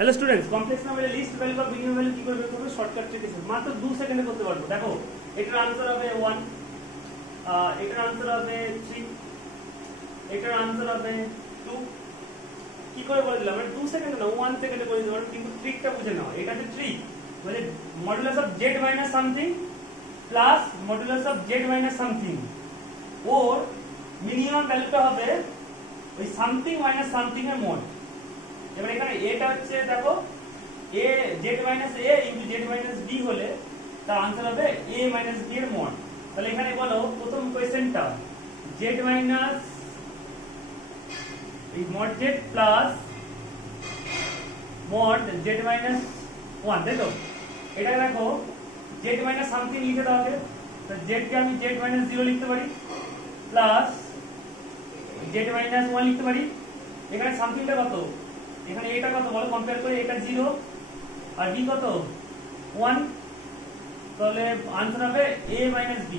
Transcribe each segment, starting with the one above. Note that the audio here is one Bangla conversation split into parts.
হ্যালো স্টুডেন্টস, কমপ্লেক্স নাম্বারের লিস্ট ভ্যালু বা মিনিমাম ভ্যালু কি করে বের করবে? শর্টকাট ট্রিক আছে, মাত্র 2 সেকেন্ডে করতে পারবো। দেখো, এটার আনসার হবে 1, এটার আনসার হবে 3, এটার আনসার হবে 2। কি করে বলে দিলাম? আমরা 2 সেকেন্ডে না 1 সেকেন্ডে করে দিতে পারবো, কিন্তু ট্রিকটা বুঝে নাও। এটা হচ্ছে ট্রিক, মানে modulus of z minus something plus modulus of z minus something, or minimum ভ্যালুটা হবে ওই সামথিং মাইনাস সামথিং এর মড। এবার এখানে এটা হচ্ছে, দেখো, a z minus a into z minus b হলে তার आंसर হবে a মাইনাস b এর মড। তাহলে এখানে বলো প্রথম কোশ্চেনটা z মাইনাস এই mod z plus mod z minus 1, তাই তো? এটা দেখো z মাইনাস সামথিং লিখে দাও আগে, তো z কে আমি z মাইনাস 0 লিখতে পারি প্লাস z মাইনাস 1 লিখতে পারি। এখানে সামথিংটা কত? এখানে এটা কত বলো, কম্পেয়ার করে। এটা 0 আর b কত 1, তাহলে आंसर হবে a মাইনাস b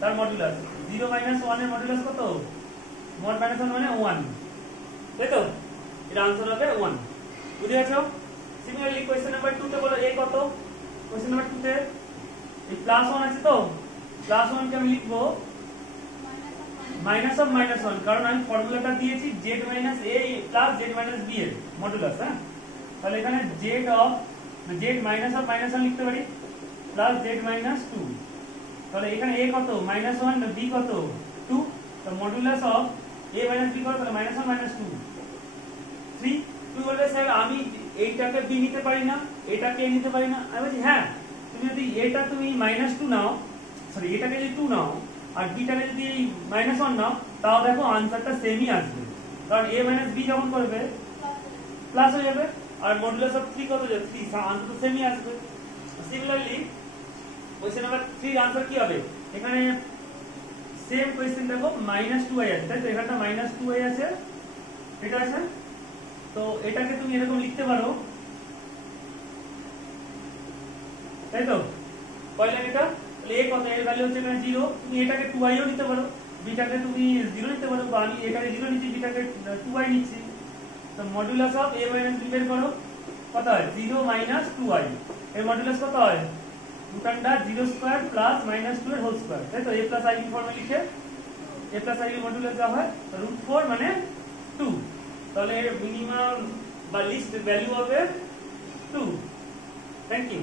তার মডুলাস। 0 মাইনাস 1 এর মডুলাস কত? মড মাইনাস 1 মানে 1, তাই তো? এর आंसर হবে 1। বুঝে গেছো? সিমিলারলি কোশ্চেন নাম্বার 2 তে বলো a কত? কোশ্চেন নাম্বার 2 তে এই প্লাস 1 আছে, তো প্লাস 1 কে আমি লিখবো মাইনাস অফ মাইনাস 1, কারণ আমি ফর্মুলাটা দিয়েছি z minus a plus z minus b এর মডুলাস। হ্যাঁ, তাহলে এখানে z of z minus of minus 1 লিখতে পারি প্লাস z মাইনাস 2। তাহলে এখানে a কত? মাইনাস 1, b কত? 2। তো modulus of a minus b কত? তাহলে মাইনাস 1 মাইনাস 2 3। তুই বলবে স্যার আমি এইটাকে b নিতে পারি না, এটাকে a নিতে পারি না। আমি বলছি হ্যাঁ, তুমি যদি এটা তুমি মাইনাস 2 নাও, সরি এটাকে যদি 2 নাও আর b টাকে যদি মাইনাস 1 নাও, তাও দেখো आंसरটা সেমই আসবে, কারণ a মাইনাস b যখন করবে প্লাস হয়ে যাবে, আর মডুলাস অফ 3 কত যাবে? 3, आंसर তো সেমই আসবে। সিমিলারলি কোশ্চেন নাম্বার 3 এর आंसर কি হবে? এখানে সেম কোশ্চেন দেখো মাইনাস 2i আছে, তাই তো? এখানটা মাইনাস 2i আছে, এটা আছে, তো এটাকে তুমি এরকম লিখতে পারো, তাই তো? কয়লা এটা তাহলে a কত? এর ভ্যালু হচ্ছে এখানে 0। তুমি এটাকে 2i ও নিতে পারো, b টাকে তুমি 0 নিতে পারো, বা আমি এটাকে 0 নিচ্ছি, b টাকে 2i নিচ্ছি। তো modulus of a minus b বের করো, কত হয়? 0 মাইনাস 2i। এর মডুলাস কত হয়? Root under 0 square plus minus 2 এর হোল স্কয়ার, তাই তো? a প্লাস i ফর্মে লিখে a প্লাস i এর মডুলাস যা হয় রুট 4 মানে 2। তাহলে মিনিমাম বা লিস্ট ভ্যালু হবে 2। Thank you.